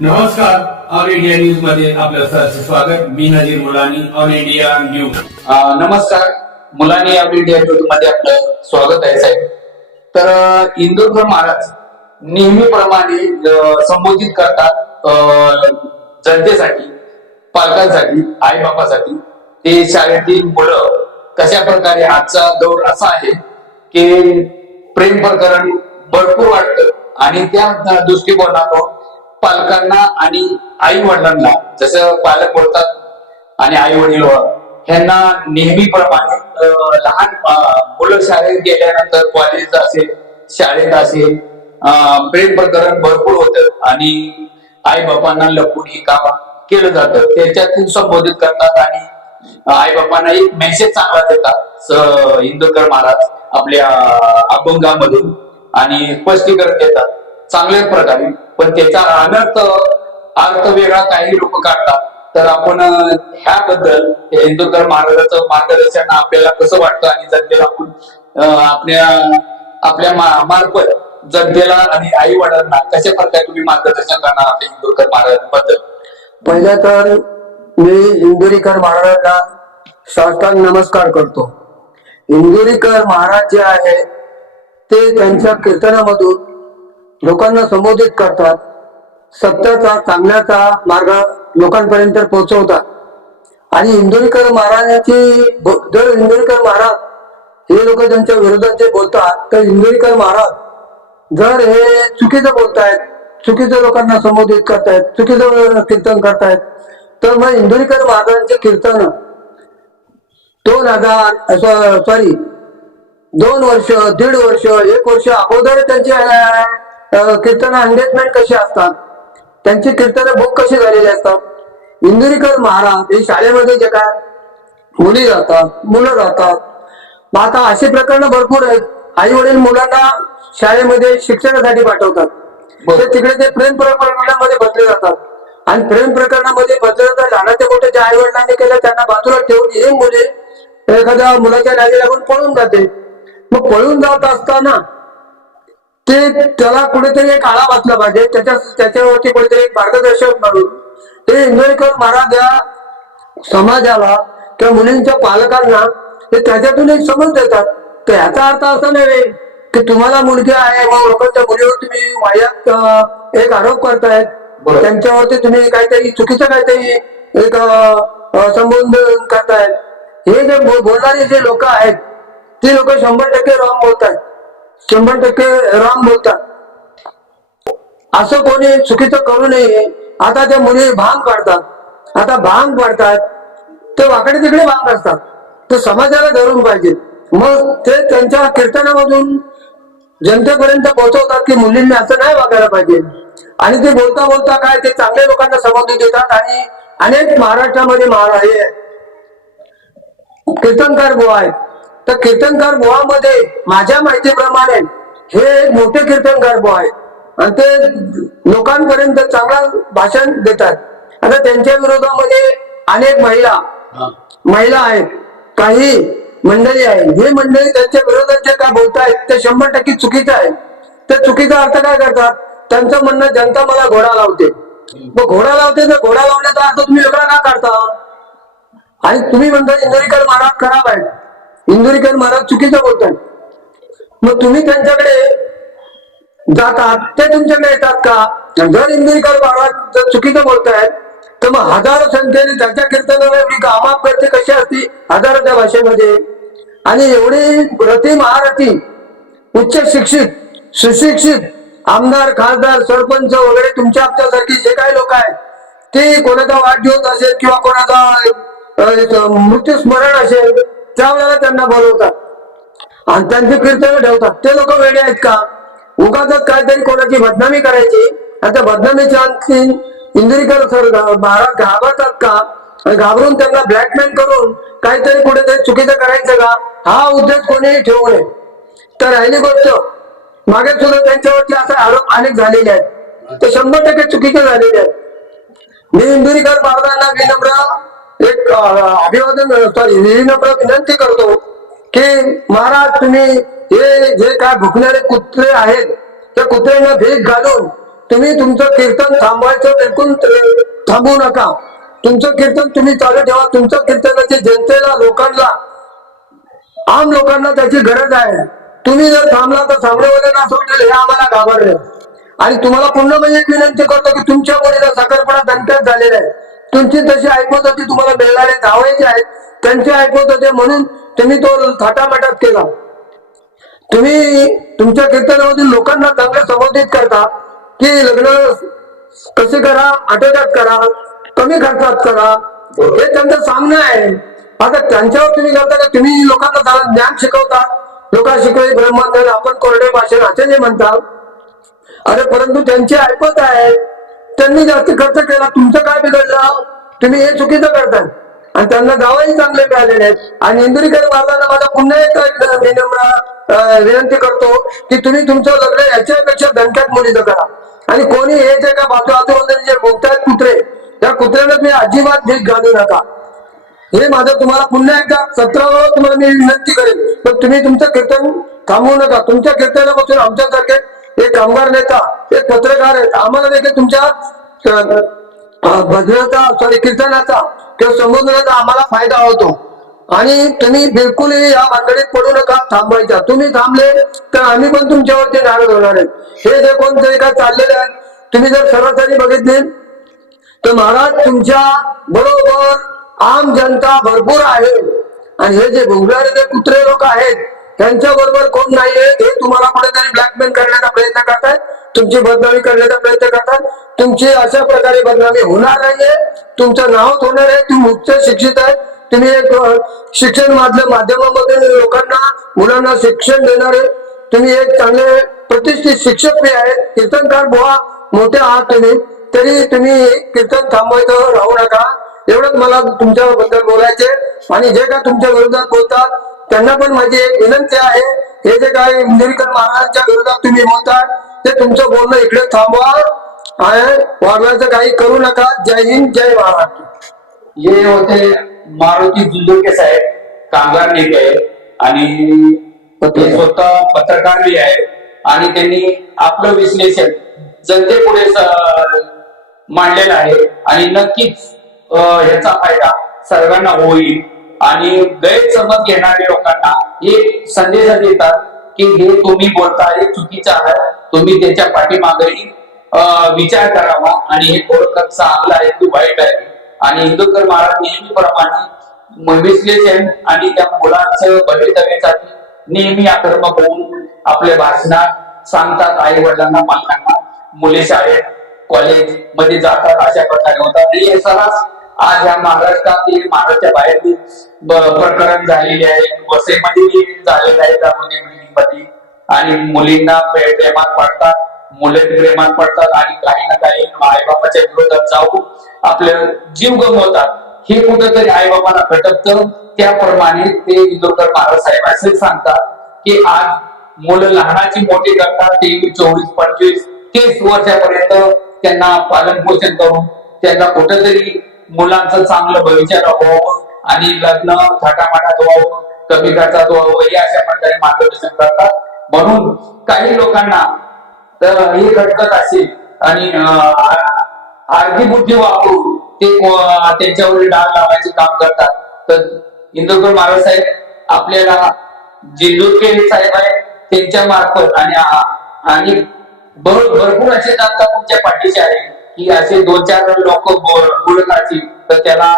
नमस्कार all India न्यूजमध्ये आपलं सहर्ष स्वागत. मी Nazir Mulani all India news नमस्कार. मुलानी ऑल इंडिया न्यूजमध्ये आपलं स्वागत आहे साहेब. तर अ, इंदुरकर महाराज नेहमीप्रमाणे संबोधित करतात जनतेसाठी पालकांसाठी आई बापासाठी ते शाळेतील मुलं कशा प्रकारे आजचा दौर असा आहे की प्रेम प्रकरण भरपूर वाटतं आणि त्या दृष्टिकोनातून पालकांना आणि आई वडिलांना जसं पालक बोलतात आणि आई वडील ह्यांना नेहमीप्रमाणे लहान मुलं शाळेत गेल्यानंतर कॉलेज असेल शाळेत असेल प्रेम प्रकरण भरपूर होतं आणि आई बापांना लपून ही काम केलं जातं. त्याच्यातून संबोधित करतात आणि आई बापांना एक मेसेज चांगला देतात. स- महाराज आपल्या अभंगामधून आणि स्पष्टीकरण देतात. चांगल्या प्रकारे. पण त्याचा अनर्थ अर्थ वेगळा काही लोक काढतात. तर आपण ह्याबद्दल हे महाराजाचं मार्गदर्शन आपल्याला कसं वाटतं आणि जनतेला आपण आपल्या आपल्या मा- मार्फत जनतेला आणि आई वडिलांना कशा प्रकारे तुम्ही मार्गदर्शन करणार आपल्या इंदुरकर महाराजांबद्दल पहिले तर मी इंदुरीकर महाराजांना साष्टांग नमस्कार करतो. इंदुरीकर महाराज जे आहे ते त्यांच्या कीर्तनामधून लोकांना संबोधित करतात सत्याचा चांगल्याचा मार्ग लोकांपर्यंत पोहोचवतात. आणि इंदुरीकर महाराजांची जर इंदोरीकर महाराज हे लोक त्यांच्या विरोधात जे बोलतात तर इंदोरीकर महाराज जर हे चुकीचं बोलतायत चुकीचं लोकांना संबोधित करतायत चुकीचं कीर्तन करतायत तर मग इंदुरीकर महाराजांचे कीर्तन दोन हजार सॉरी दोन वर्ष दीड वर्ष एक वर्ष अगोदर त्यांचे कीर्तन एंगेजमेंट कशी असतात? त्यांची कीर्तन बुक कशी झालेली असतात? इंदुरीकर महाराज हे शाळेमध्ये जे काय मुली जातात मुलं जातात. मग आता अशी प्रकरणं भरपूर आहेत. आई वडील मुलांना शाळेमध्ये शिक्षणासाठी पाठवतात. ते तिकडे ते प्रेम प्रकरणामध्ये बदले जातात. आणि प्रेम प्रकरणामध्ये बदले जातात लहानाच्या मोठे ज्या आई वडिलांनी केलं त्यांना बाजूला ठेवून हे मुले एखाद्या मुलाच्या नादी लागून पळून जाते. मग पळून जात असताना ते त्याला कुठेतरी एक आळा वाचला पाहिजे. त्याच्या त्याच्यावरती कुठेतरी एक मार्गदर्शक म्हणून. ते इंदोरीकर महाराज या समाजाला किंवा मुलींच्या पालकांना ते त्याच्यातून एक समज देतात. तर याचा अर्थ असा नव्हे की तुम्हाला मुलगी आहे मग लोकांच्या मुलीवर तुम्ही वायात एक आरोप करतायत. त्यांच्यावरती तुम्ही काहीतरी चुकीचं काहीतरी एक संबोधन करतायत. हे जे बोलणारे जे लोक आहेत ते लोक शंभर टक्के रॉंग बोलतात शंभर टक्के राम बोलतात. असं कोणी चुकीचं करू नये. आता त्या मुली भांग पाडतात. आता भांग पाडतात. ते वाकडे तिकडे भांग असतात. ते समाजाला धरून पाहिजे. मग ते त्यांच्या कीर्तनामधून जनतेपर्यंत पोहोचवतात की मुलींनी असं नाही वागायला पाहिजे. आणि ते बोलता बोलता काय ते चांगल्या लोकांना संबोधित देतात आणि अनेक महाराष्ट्रामध्ये महाराज हे कीर्तनकार बुवा आहेत. तर कीर्तनकार बुवामध्ये माझ्या माहितीप्रमाणे हे एक मोठे कीर्तनकार बुवा आहेत आणि ते लोकांपर्यंत चांगला भाषण देतात. आता त्यांच्या विरोधामध्ये अनेक महिला महिला आहेत काही मंडळी आहे हे मंडळी त्यांच्या विरोधात जे काय बोलतायत? ते शंभर टक्के चुकीचं आहे. ते चुकीचा अर्थ काय करतात? त्यांचं म्हणणं जनता मला घोडा लावते. मग घोडा लावते तर घोडा लावण्याचा अर्थ तुम्ही वेगळा का काढता? आणि तुम्ही म्हणता इंदुरीकर महाराज खराब आहेत. इंदुरीकर महाराज चुकीचं बोलतात. मग तुम्ही त्यांच्याकडे जातात ते तुमच्याकडे येतात का? जर इंदुरीकर महाराज जर चुकीचं बोलतायत तर मग हजारो संख्येने त्यांच्या कीर्तनाला एवढी कामाप करते? कशी असती? हजाराच्या भाषेमध्ये. आणि एवढी रती महारथी उच्च शिक्षित सुशिक्षित आमदार खासदार सरपंच वगैरे तुमच्या आमच्यासारखी जे काही लोक आहेत ते कोणाचा वाढदिवस असेल किंवा कोणाचा अं, मृत्यू स्मरण असेल त्यावेळेला त्यांना बोलवतात. आणि त्यांची कीर्तन ठेवतात. ते लोक वेडे आहेत का? उगाच काहीतरी कोणाची बदनामी करायची? आणि त्या बदनामीच्या आणखी सर महाराज घाबरतात का? आणि घाबरून त्यांना ब्लॅकमेल करून काहीतरी कुठेतरी चुकीचं करायचं का? हा उद्देश कोणीही ठेवू नये. तर राहिली गोष्ट मागे सुद्धा त्यांच्यावरती असे आरोप अनेक झालेले आहेत. ते शंभर टक्के चुकीचे झालेले आहेत. मी इंदुरीकर महाराजांना विनम्र एक अभिवादन सॉरी विनम्र विनंती करतो की महाराज तुम्ही हे जे काय भुकणारे कुत्रे आहेत त्या कुत्र्यांना भेट घालून तुम्ही तुमचं कीर्तन थांबवायचं बिलकुल थांबू थांबवू नका. तुमचं कीर्तन तुम्ही चालू ठेवा. तुमचं कीर्तनाची जनतेला लोकांना आम लोकांना त्याची गरज आहे. तुम्ही जर थांबला तर सामनेवाल्यांना असं हे आम्हाला घाबरले. आणि तुम्हाला पुन्हा म्हणजे एक विनंती करतो की तुमच्या मुलीला साखरपणा दणक्यात झालेला आहे. तुमची तशी ऐकवत होती तुम्हाला मिळणारे धावायचे जे आहेत त्यांचे ऐकवत होते म्हणून तुम्ही तो थाटामाटात केला. तुम्ही तुमच्या कीर्तनामधील लोकांना चांगलं संबोधित करता की लग्न कसे करा आटोक्यात करा कमी खर्चात करा हे त्यांचं सांगणं आहे. आता त्यांच्यावर तुम्ही करता का? तुम्ही लोकांना ज्ञान शिकवता. लोका शिकवे ब्रह्मांतर आपण कोरडे भाषण असे जे म्हणतात अरे परंतु त्यांची ऐकत आहे त्यांनी जास्त खर्च केला तुमचं काय बिघडलं तुम्ही हे चुकीचं करताय. आणि त्यांना गावही चांगले मिळालेले आहेत. आणि इंदिरीकर बाबांना माझा पुन्हा एक विनम्र विनंती करतो की तुम्ही तुमचं लग्न याच्यापेक्षा दणक्यात मुलीचं करा. आणि कोणी हे जे का बाजू आजूबाजूला जे बोलतायत कुत्रे त्या कुत्र्याला तुम्ही अजिबात भीक घालू नका. हे माझं तुम्हाला पुन्हा एकदा सतरावा तुम्हाला मी विनंती करेन. पण तुम्ही तुमचं कीर्तन थांबवू नका. तुमच्या कीर्तनापासून आमच्यासारखे एक कामगार नेता एक पत्रकार आहेत. आम्हाला देखील तुमच्या भजनाचा सॉरी कीर्तनाचा किंवा संबोधनाचा आम्हाला फायदा होतो. आणि तुम्ही बिलकुलही या भानगडीत पडू नका थांबायच्या तुम्ही थांबले तर आम्ही पण तुमच्यावरती नाराज होणार आहेत हे जे कोणतरी काय चाललेले आहेत तुम्ही जर सरासरी बघितली तर महाराज तुमच्या बरोबर आम जनता भरपूर आहे. आणि हे जे भोगणारे जे कुत्रे लोक आहेत त्यांच्या बरोबर कोण नाहीये हे तुम्हाला कुठेतरी ब्लॅकमेल करण्याचा प्रयत्न करतायत. तुमची बदनामी करण्याचा प्रयत्न करतात तुमची अशा प्रकारे बदनामी होणार नाहीये. तुमचं नावच होणार आहे. तुम्ही उच्च शिक्षित आहे. तुम्ही एक शिक्षण माध्यम माध्यमामधून लोकांना मुलांना शिक्षण देणारे तुम्ही एक चांगले प्रतिष्ठित शिक्षक बी आहे. कीर्तनकार बुवा मोठे आहात तुम्ही. तरी तुम्ही कीर्तन थांबवायचं राहू नका. एवढंच मला तुमच्याबद्दल बोलायचे आणि जे काय तुमच्या विरोधात बोलतात त्यांना पण माझी एक विनंती आहे. हे जे काय इंदिरीकर महाराजांच्या विरोधात तुम्ही बोलताय ते तुमचं बोलणं इकडे थांबवा आणि वाढवायचं काही करू नका. जय हिंद जय महाराष्ट्र. हे होते मारुती जुंजुके साहेब कामगार नेते आहेत आणि ते स्वतः पत्रकार बी आहे. आणि त्यांनी आपलं विश्लेषण जनतेपुढे मांडलेलं आहे. आणि नक्कीच ह्याचा फायदा सर्वांना होईल. आणि गैरसमज घेणाऱ्या लोकांना हे संदेश देतात की हे तुम्ही बोलता हे चुकीचं आहे तुम्ही त्याच्या पाठीमागेही विचार करावा आणि हे थोडं चांगलं आहे की वाईट आहे. आणि हिंदुकर महाराज नेहमीप्रमाणे विश्लेषण आणि त्या मुलांचं भवितव्यासाठी नेहमी आक्रमक होऊन आपल्या भाषणात सांगतात आई वडिलांना पालकांना मुले शाळेत कॉलेजमध्ये जातात अशा प्रकारे होतात. हे सर्रास आज या महाराष्ट्रातील महाराष्ट्राच्या बाहेर प्रकरण झालेले आहे. वसेमध्ये झालेलं आहे. त्यामध्ये मुलींमध्ये. आणि मुलींना प्रेमात पडतात. मुले प्रेमात पडतात आणि काही ना काही आईबापाच्या विरोधात जाऊन आपलं जीव गमवतात. हे कुठंतरी आईबाबांना खटकतं त्याप्रमाणे ते इंदोरकर महाराज साहेब असे सांगतात की आज मुलं लहानाची मोठी करतात. तेवीस चोवीस पंचवीस तीस वर्षापर्यंत त्यांना पालन पोषण करून त्यांना कुठंतरी मुलांचं चांगलं भविष्य राहावं आणि लग्न थाटामाटात व्हावं कमी खर्चात व्हावं हे अशा प्रकारे मार्गदर्शन करतात. म्हणून काही लोकांना तर हे खटकत असेल आणि आर्धी बुद्धी वापरून ते त्यांच्यावर डाग लावायचे काम करतात. तर इंदोरकर महाराज साहेब आपल्याला जिल्लुरके साहेब आहे त्यांच्या मार्फत आणि आणि भरपूर असे जातात तुमच्या पाठीशी आहे की असे दोन चार लोक बोलत असतील तर त्याला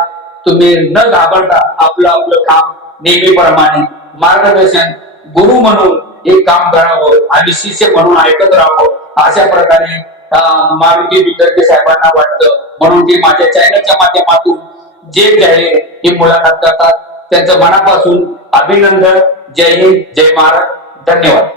तुम्ही न घाबरता आपलं आपलं काम नेहमीप्रमाणे मार्गदर्शन गुरु म्हणून एक काम करावं आणि शिष्य म्हणून ऐकत राहावं अशा प्रकारे अं, मारुती विद्यार्थी साहेबांना वाटतं. म्हणून ते माझ्या चॅनलच्या माध्यमातून जे जे आहे हे मुलाखत करतात. त्यांचं मनापासून अभिनंदन. जय हिंद जय महाराज. धन्यवाद.